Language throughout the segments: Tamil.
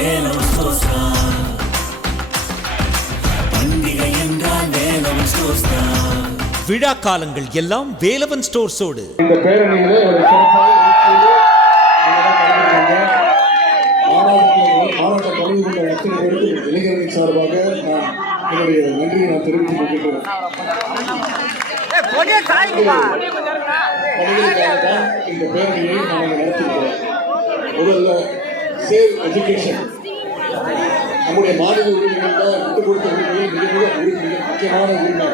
வேலவன் ஸ்டோர்ஸ் தான் பண்டிகை என்றால் வேலவன் ஸ்டோர்ஸ் தான் விழா காலங்கள் எல்லாம் வேலவன் ஸ்டோர்ஸோடு. இந்த பேரணியிலே ஒரு சிறப்பாக இருக்கிறது. மாணவர்கள் மாவட்ட கல்விக்கூட்ட அத்தனை பேருக்கு இளைஞர்கள் சார்பாக நான் என்னுடைய நன்றியை நான் தெரிவித்துக் கொள்கிறேன் பணிகளுக்காக தான் இந்த பேரணியை நாங்கள் நடத்துகிறோம் முதல்ல சேவ் எஜுகேஷன் நம்முடைய மாநில உரிமைகளில் விட்டுக் கொடுத்த உரிமைகள் மிக மிக உரி- மிக முக்கியமான உரிமை.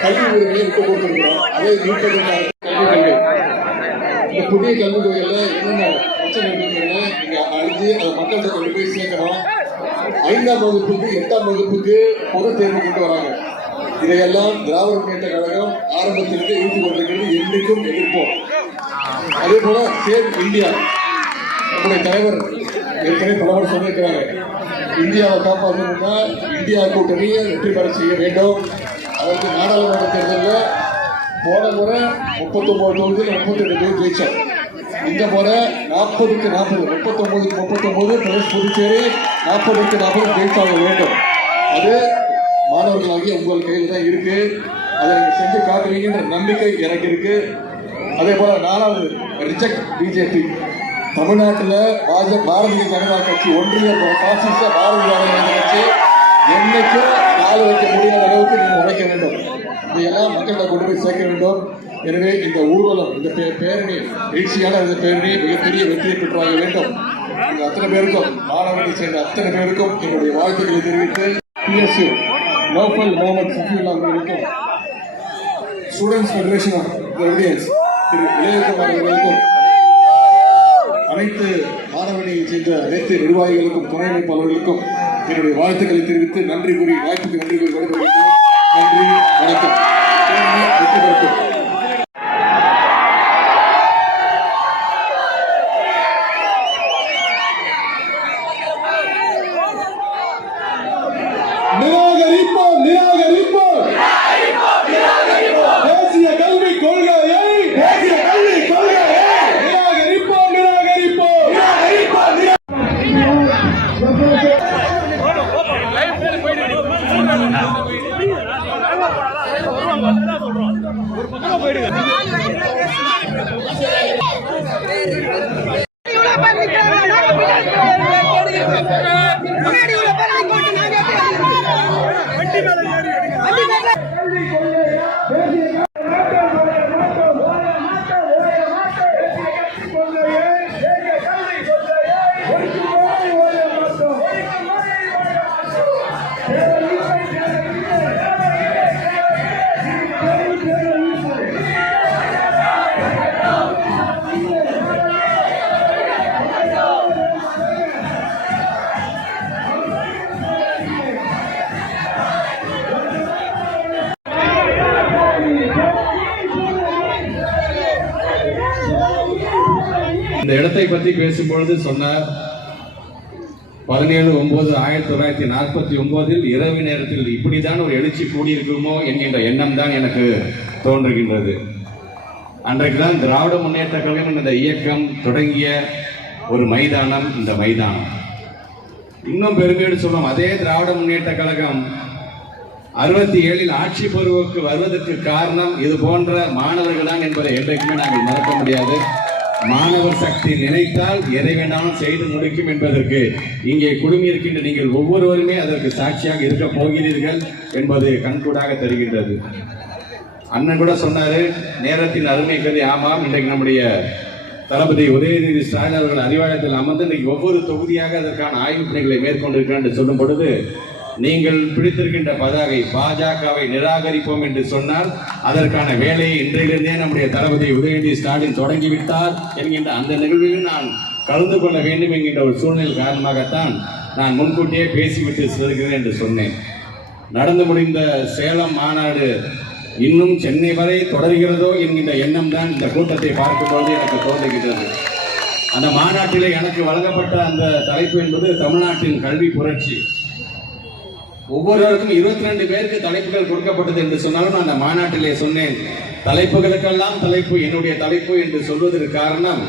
கல்வி உரிமையை விட்டுக் கொடுத்திருக்கிறோம். அதை மீட்பதற்காக கல்வி கொள்கை இந்த புதிய கல்விக் கொள்கையில என்னென்ன பிரச்சனை இருக்குங்கிறத நீங்க அறிஞ்சு அதை மக்கள்கிட்ட கொண்டு போய் சேர்க்கணும். ஐந்தாம் வகுப்புக்கு எட்டாம் வகுப்புக்கு பொது தேர்வு கொண்டு வராங்க. இதையெல்லாம் திராவிட முன்னேற்ற கழகம் ஆரம்பத்திலிருந்து இழுத்து கொண்டிருக்கிறது என்றைக்கும் எதிர்ப்போம். அதே போல சேவ் இந்தியா நம்முடைய தலைவர் ஏற்கனவே பலவர் சொல்லியிருக்கிறாரு. இந்தியாவை காப்பாற்றணும்னா இந்தியா கூட்டணியை வெற்றி பெற செய்ய வேண்டும். அதற்கு நாடாளுமன்ற தேர்தலில் போன முறை முப்பத்தொன்பது தொகுதியில் முப்பத்தெட்டு பேர் ஜெயிச்சோம் இந்த முறை நாற்பதுக்கு நாற்பது முப்பத்தொம்போதுக்கு முப்பத்தொம்போது பிரதேஷ் புதுச்சேரி நாற்பதுக்கு நாற்பது ஜெயிச்சாக வேண்டும். அது மாணவர்களாகிய உங்கள் கையில் தான் இருக்கு. அதை நீங்கள் செஞ்சு காட்டுவீங்கன்ற நம்பிக்கை எனக்கு இருக்கு. அதே போல நாலாவது ரிஜெக்ட் பிஜேபி. தமிழ்நாட்டில் பாஜ பாரதிய ஜனதா கட்சி ஒன்றிய பாசிச பாரதிய ஜனதா கட்சி என்னைக்கும் கால் வைக்க முடியாத அளவுக்கு நீங்கள் உழைக்க வேண்டும். இதையெல்லாம் மக்கள்கிட்ட கொண்டு போய் சேர்க்க வேண்டும். எனவே இந்த ஊர்வலம் இந்த பே- பேரணி எழுச்சியான இந்த பேரணி மிகப்பெரிய வெற்றியை வாங்க வேண்டும். இந்த அத்தனை பேருக்கும் மாணவர்களை சேர்ந்த அத்தனை பேருக்கும் என்னுடைய வாழ்த்துக்களை தெரிவித்து பிஎஸ்யூ லோக்கல் முகமது சஃபியுல்லா அவர்களுக்கும் ஸ்டூடெண்ட்ஸ் ஃபெடரேஷன் ஆஃப் திரு இளையகுமார் அவர்களுக்கும் அனைத்து மாணவனையை சேர்ந்த அனைத்து நிர்வாகிகளுக்கும் துணை அமைப்பாளர்களுக்கும் என்னுடைய வாழ்த்துக்களை தெரிவித்து நன்றி கூறி வாய்ப்புக்கு நன்றி கூறி நன்றி வணக்கம் பேரணி வெற்றி பெறட்டும். நிராகரிப்போம் நிராகரிப்போம் தேசிய கல்விக் கொள்கையை தேசிய கல்விக் கொள்கையை நிராகரிப்போம் நிராகரிப்போம் இவ்வளவு பேர் நிக்கிறாங்க. நாங்க பின்னாடி போடுங்க. முன்னாடி இவ்வளவு பேர் நிக்கோட்டு நாங்க எப்படி அடிக்கிறது? வண்டி மேல பற்றி பேசும்பொழுது சொன்னார் பதினேழு ஒன்பது ஆயிரத்தி தொள்ளாயிரத்தி நாற்பத்தி ஒன்பதில் இரவு நேரத்தில் இப்படிதான் ஒரு எழுச்சி கூடியிருக்குமோ என்கின்ற எண்ணம் தான் எனக்கு தோன்றுகின்றது. அன்றைக்கு தான் திராவிட முன்னேற்ற கழகம் இந்த இயக்கம் தொடங்கிய ஒரு மைதானம் இந்த மைதானம். இன்னும் பெருமையோடு சொல்லும் அதே திராவிட முன்னேற்ற கழகம் அறுபத்தி ஏழில் ஆட்சி பொறுப்புக்கு வருவதற்கு காரணம் இது போன்ற மாணவர்கள் தான் என்பதை என்றைக்குமே நாங்கள் மறக்க முடியாது. மாணவர் சக்தி நினைத்தால் எதை வேண்டாலும் செய்து முடிக்கும் என்பதற்கு இங்கே குழுமியிருக்கின்ற நீங்கள் ஒவ்வொருவருமே அதற்கு சாட்சியாக இருக்க போகிறீர்கள் என்பது கண்கூடாக தெரிகின்றது. அண்ணன் கூட சொன்னாரு நேரத்தின் அருமை கருதி ஆமாம் இன்றைக்கு நம்முடைய தளபதி உதயநிதி ஸ்டாலின் அவர்கள் அறிவாலயத்தில் அமர்ந்து இன்றைக்கு ஒவ்வொரு தொகுதியாக அதற்கான ஆய்வுப் பணிகளை மேற்கொண்டிருக்கிறார் என்று சொல்லும் பொழுது நீங்கள் பிடித்திருக்கின்ற பதாகை பாஜகவை நிராகரிப்போம் என்று சொன்னால் அதற்கான வேலையை இன்றையிலிருந்தே நம்முடைய தளபதி உதயநிதி ஸ்டாலின் தொடங்கிவிட்டார் என்கின்ற அந்த நிகழ்வில் நான் கலந்து கொள்ள வேண்டும் என்கின்ற ஒரு சூழ்நிலை காரணமாகத்தான் நான் முன்கூட்டியே பேசிவிட்டு செல்கிறேன் என்று சொன்னேன். நடந்து முடிந்த சேலம் மாநாடு இன்னும் சென்னை வரை தொடர்கிறதோ என்கின்ற எண்ணம் தான் இந்த கூட்டத்தை பார்க்கும்போது எனக்கு தோன்றுகிறது அந்த மாநாட்டிலே எனக்கு வழங்கப்பட்ட அந்த தலைப்பு என்பது தமிழ்நாட்டின் கல்வி புரட்சி. ஒவ்வொருவருக்கும் இருபத்தி ரெண்டு பேருக்கு தலைப்புகள் கொடுக்கப்பட்டது என்று சொன்னாலும் நான் அந்த மாநாட்டிலே சொன்னேன். தலைப்புகளுக்கெல்லாம் தலைப்பு என்னுடைய தலைப்பு என்று சொல்வதற்கு காரணம்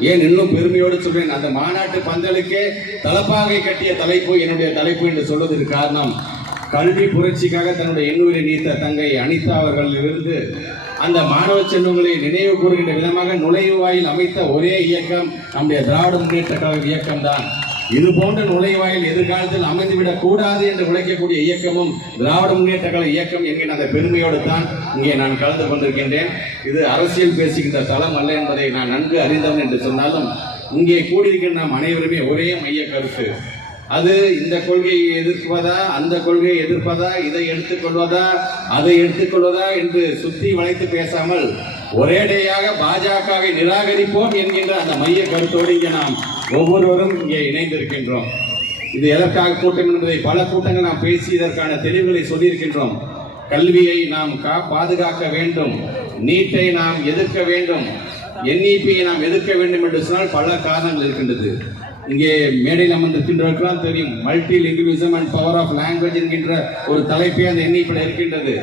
ஏன் இன்னும் பெருமையோடு சொல்றேன் அந்த மாநாட்டு பந்தலுக்கே தலப்பாகை கட்டிய தலைப்பு என்னுடைய தலைப்பு என்று சொல்வதற்கு காரணம் கல்வி புரட்சிக்காக தன்னுடைய எண்ணூரை நீத்த தங்கை அனிதா அவர்களிலிருந்து அந்த மாணவ செல்வங்களை நினைவு கூறுகின்ற விதமாக நுழைவாயில் அமைத்த ஒரே இயக்கம் நம்முடைய திராவிட முன்னேற்ற கழக இயக்கம் தான் இது போன்ற நுழைவாயில் எதிர்காலத்தில் அமைந்துவிடக் கூடாது என்று உழைக்கக்கூடிய இயக்கமும் திராவிட முன்னேற்ற கழக இயக்கம் என்கிற அந்த பெருமையோடு தான் இங்கே நான் கலந்து கொண்டிருக்கின்றேன். இது அரசியல் பேசுகின்ற தளம் அல்ல என்பதை நான் நன்கு அறிந்தவன் என்று சொன்னாலும் இங்கே கூடியிருக்கிற நாம் அனைவருமே ஒரே மைய கருத்து. அது இந்த கொள்கையை எதிர்ப்பதா அந்த கொள்கையை எதிர்ப்பதா இதை எடுத்துக்கொள்வதா அதை எடுத்துக்கொள்வதா என்று சுற்றி வளைத்து பேசாமல் ஒரேடையாக பாஜகவை நிராகரிப்போம் என்கின்ற அந்த மைய கருத்தோடு இங்கே நாம் ஒவ்வொருவரும் இங்கே இணைந்திருக்கின்றோம். இது எதற்காக கூட்டம் என்பதை பல கூட்டங்கள் நாம் பேசி இதற்கான தெளிவுகளை சொல்லியிருக்கின்றோம். கல்வியை நாம் கா பாதுகாக்க வேண்டும். நீட்டை நாம் எதிர்க்க வேண்டும். என்இபியை நாம் எதிர்க்க வேண்டும் என்று சொன்னால் பல காரணங்கள் இருக்கின்றது. இங்கே மேடையில் அமர்ந்திருக்கின்றவர்களால் தெரியும். Multilingualism and power of language என்கின்ற ஒரு தலைப்பே அந்த எண்ணிப்பில் இருக்கின்றது.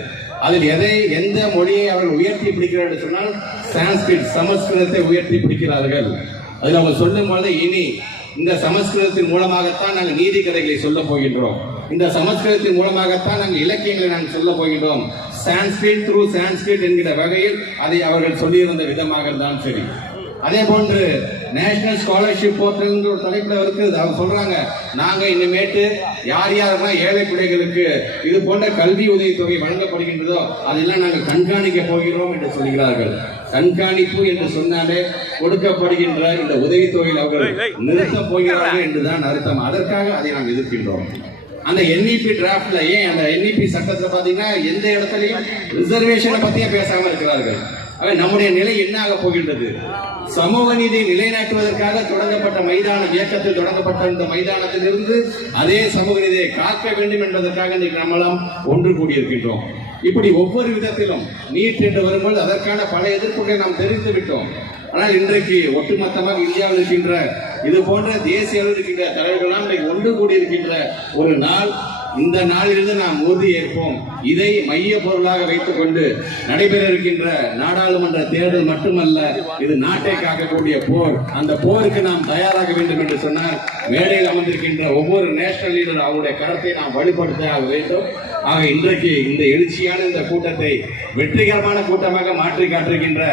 அதில் எதை எந்த மொழியை அவர்கள் உயர்த்தி பிடிக்கிறார்கள் சொன்னால் சான்ஸ்கிரிட் சமஸ்கிருதத்தை உயர்த்தி பிடிக்கிறார்கள். அதில் அவங்க சொல்லும் பொழுது இனி இந்த சமஸ்கிருதத்தின் மூலமாகத்தான் நாங்கள் நீதி கதைகளை சொல்ல போகின்றோம். இந்த சமஸ்கிருதத்தின் மூலமாகத்தான் நாங்கள் இலக்கியங்களை நாங்கள் சொல்ல போகின்றோம். சான்ஸ்கிரிட் த்ரூ சான்ஸ்கிரிட் என்கிற வகையில் அதை அவர்கள் சொல்லியிருந்த விதமாக தான் சரி. அதே போன்று நேஷனல் ஸ்காலர்ஷிப் போர்ட்டல் ஒரு தலைப்புல இருக்குது. அவங்க சொல்றாங்க நாங்க இனிமேட்டு யார் யாரெல்லாம் ஏழை பிள்ளைகளுக்கு இது போன்ற கல்வி உதவித்தொகை வழங்கப்படுகின்றதோ அதெல்லாம் நாங்கள் கண்காணிக்க போகிறோம் என்று சொல்கிறார்கள். கண்காணிப்பு என்று சொன்னாலே கொடுக்கப்படுகின்ற இந்த உதவித்தொகையில் அவர்கள் நிறுத்தப் போகிறார்கள் என்றுதான் அர்த்தம். அதற்காக அதை நாம் எதிர்க்கின்றோம். அந்த என்இபி டிராஃப்ட்ல ஏன் அந்த என்இபி சட்டத்துல பாத்தீங்கன்னா எந்த இடத்துலயும் ரிசர்வேஷனை பத்தியே பேசாம இருக்கிறார்கள். ஆக நம்முடைய நிலை என்ன ஆக போகின்றது? சமூக நீதி நிலைநாட்டுவதற்காக தொடங்கப்பட்ட மைதானம் இயக்கத்தில் தொடங்கப்பட்ட இந்த மைதானத்திலிருந்து அதே சமூக நீதியை காக்க வேண்டும் என்பதற்காக இன்றைக்கு நம்மளாம் ஒன்று கூடியிருக்கின்றோம். இப்படி ஒவ்வொரு விதத்திலும் நீட் என்று வரும்போது அதற்கான பல எதிர்ப்புகளை நாம் தெரிந்து விட்டோம். ஆனால் இன்றைக்கு ஒட்டுமொத்தமாக இந்தியாவில் இருக்கின்ற இது போன்ற தேசிய அளவில் இருக்கின்ற தலைவர்களாம் இன்றைக்கு ஒன்று கூடியிருக்கின்ற ஒரு நாள் இந்த நாளிலிருந்து நாம் உறுதி ஏற்போம். இதை மைய பொருளாக வைத்துக் கொண்டு நடைபெற இருக்கின்ற நாடாளுமன்ற தேர்தல் மட்டுமல்ல இது நாட்டை காக்கக்கூடிய போர். அந்த போருக்கு நாம் தயாராக வேண்டும் என்று சொன்னால் மேடையில் அமர்ந்திருக்கின்ற ஒவ்வொரு நேஷனல் லீடர் அவருடைய கருத்தை நாம் வலுப்படுத்த ஆக வேண்டும். ஆக இன்றைக்கு இந்த எழுச்சியான இந்த கூட்டத்தை வெற்றிகரமான கூட்டமாக மாற்றி காட்டிருக்கின்ற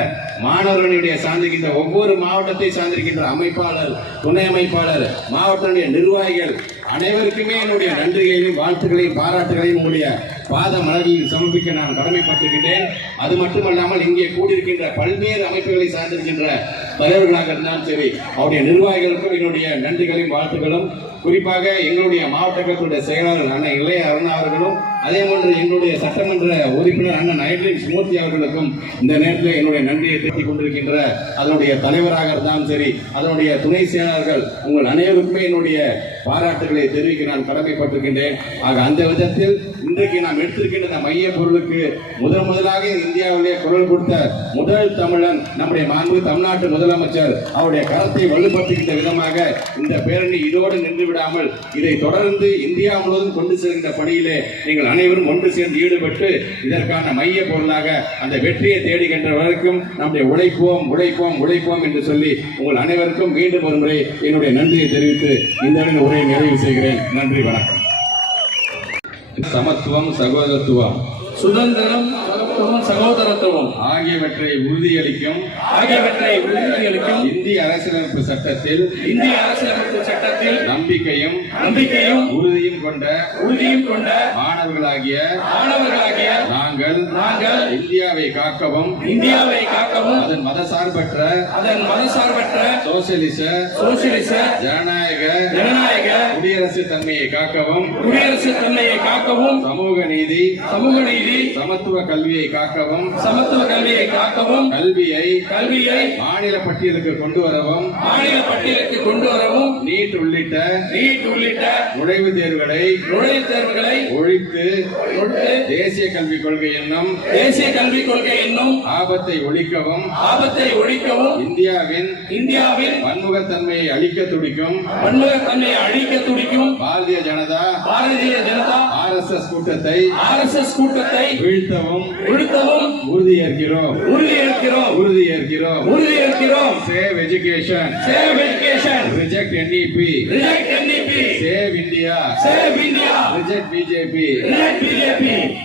மாணவர்களுடைய சார்ந்திருக்கின்ற ஒவ்வொரு மாவட்டத்தை சார்ந்திருக்கின்ற அமைப்பாளர் துணை அமைப்பாளர் மாவட்டனுடைய நிர்வாகிகள் அனைவருக்குமே என்னுடைய நன்றிகளையும் வாழ்த்துக்களையும் பாராட்டுகளையும் உங்களுடைய பாத மலர்களில் சமர்ப்பிக்க நான் கடமைப்பட்டிருக்கின்றேன். அது மட்டுமல்லாமல் இங்கே கூடியிருக்கின்ற பல்வேறு அமைப்புகளை சார்ந்திருக்கின்ற தலைவர்களாக இருந்தாலும் சரி அவருடைய நிர்வாகிகளுக்கும் என்னுடைய நன்றிகளையும் வாழ்த்துக்களும். குறிப்பாக எங்களுடைய மாவட்ட கழகத்துடைய செயலாளர் அண்ணன் இளைய அருணா அவர்களும் அதே போன்று எங்களுடைய சட்டமன்ற உறுப்பினர் அண்ணன் நயன்லின் மூர்த்தி அவர்களுக்கும் இந்த நேரத்தில் என்னுடைய நன்றியை தெரிவித்துக் கொண்டிருக்கின்ற அதனுடைய தலைவராக இருந்தாலும் சரி அதனுடைய துணை செயலாளர்கள் உங்கள் அனைவருக்குமே என்னுடைய பாராட்டுகளை தெரிவிக்க நான் கடமைப்பட்டிருக்கின்றேன். ஆக அந்த விதத்தில் இன்றைக்கு நாம் எடுத்திருக்கின்ற இந்த மைய பொருளுக்கு முதல் முதலாக இந்தியாவிலே குரல் கொடுத்த முதல் தமிழன் நம்முடைய மாண்பு தமிழ்நாட்டு முதலமைச்சர் அவருடைய கரத்தை வலுப்படுத்துகின்ற விதமாக இந்த பேரணி இதோடு நின்று விடாமல் இதை தொடர்ந்து இந்தியா முழுவதும் கொண்டு செல்கின்ற பணியிலே நீங்கள் அனைவரும் ஒன்று சேர்ந்து ஈடுபட்டு இதற்கான மைய பொருளாக அந்த வெற்றியை தேடுகின்ற வரைக்கும் நம்முடைய உழைப்போம் உழைப்போம் உழைப்போம் என்று சொல்லி உங்கள் அனைவருக்கும் மீண்டும் ஒரு முறை என்னுடைய நன்றியை தெரிவித்து இந்த உரையை நிறைவு செய்கிறேன். நன்றி வணக்கம். சமத்துவம் சகோதரத்துவம். சுதந்திரம் சமத்துவம் சகோதரத்துவம் ஆகியவற்றை உறுதியளிக்கும் ஆகியவற்றை உறுதியளிக்கும் இந்திய அரசியலமைப்பு சட்டத்தில் இந்திய அரசியலமைப்பு சட்டத்தில் நம்பிக்கையும் நம்பிக்கையும் உறுதியும் கொண்ட உறுதியும் கொண்ட மாணவர்களாகிய மாணவர்களாகிய நாங்கள் நாங்கள் இந்தியாவை காக்கவும் இந்தியாவை காக்கவும் அதன் மதசார்பற்ற அதன் மதசார்பற்ற சோசியலிச சோசியலிச ஜனநாயக ஜனநாயக குடியரசு தன்மையை காக்கவும் குடியரசு தன்மையை காக்கவும் சமூக நீதி சமூக நீதி சமத்துவ கல்வியை காக்கவும் சமத்துவ கல்வியை காக்கவும் கல்வியை கல்வியை மாநில பட்டியலுக்கு கொண்டு வரவும் மாநில பட்டியலுக்கு கொண்டு வரவும் நீட் உள்ளிட்ட நீட் உள்ளிட்ட நுழைவுத் தேர்வுகளை நுழைவுத் தேர்வுகளை ஒழித்து தேசிய கல்விக் கொள்கை என்னும் தேசிய கல்விக் கொள்கை என்னும் ஆபத்தை ஒழிக்கவும் ஆபத்தை ஒழிக்கவும் இந்தியாவின் இந்தியாவில் பன்முகத்தன்மையை அழிக்க துடிக்கும் பன்முகத்தன்மையை அழிக்க துடிக்கும் பாரதிய ஜனதா பாரதிய ஜனதா ஆர்எஸ்எஸ் கூட்டத்தை ஆர் எஸ் எஸ் கூட்டத்தை வீழ்த்தவும் விழுத்தவும் உறுதியேற்கிறோம் உறுதியேற்கிறோம் உறுதியேற்கிறோம் உறுதியேற்கிறோம் save education save education reject NEP. Reject NEP. Save India. Save India. Reject BJP. Reject BJP.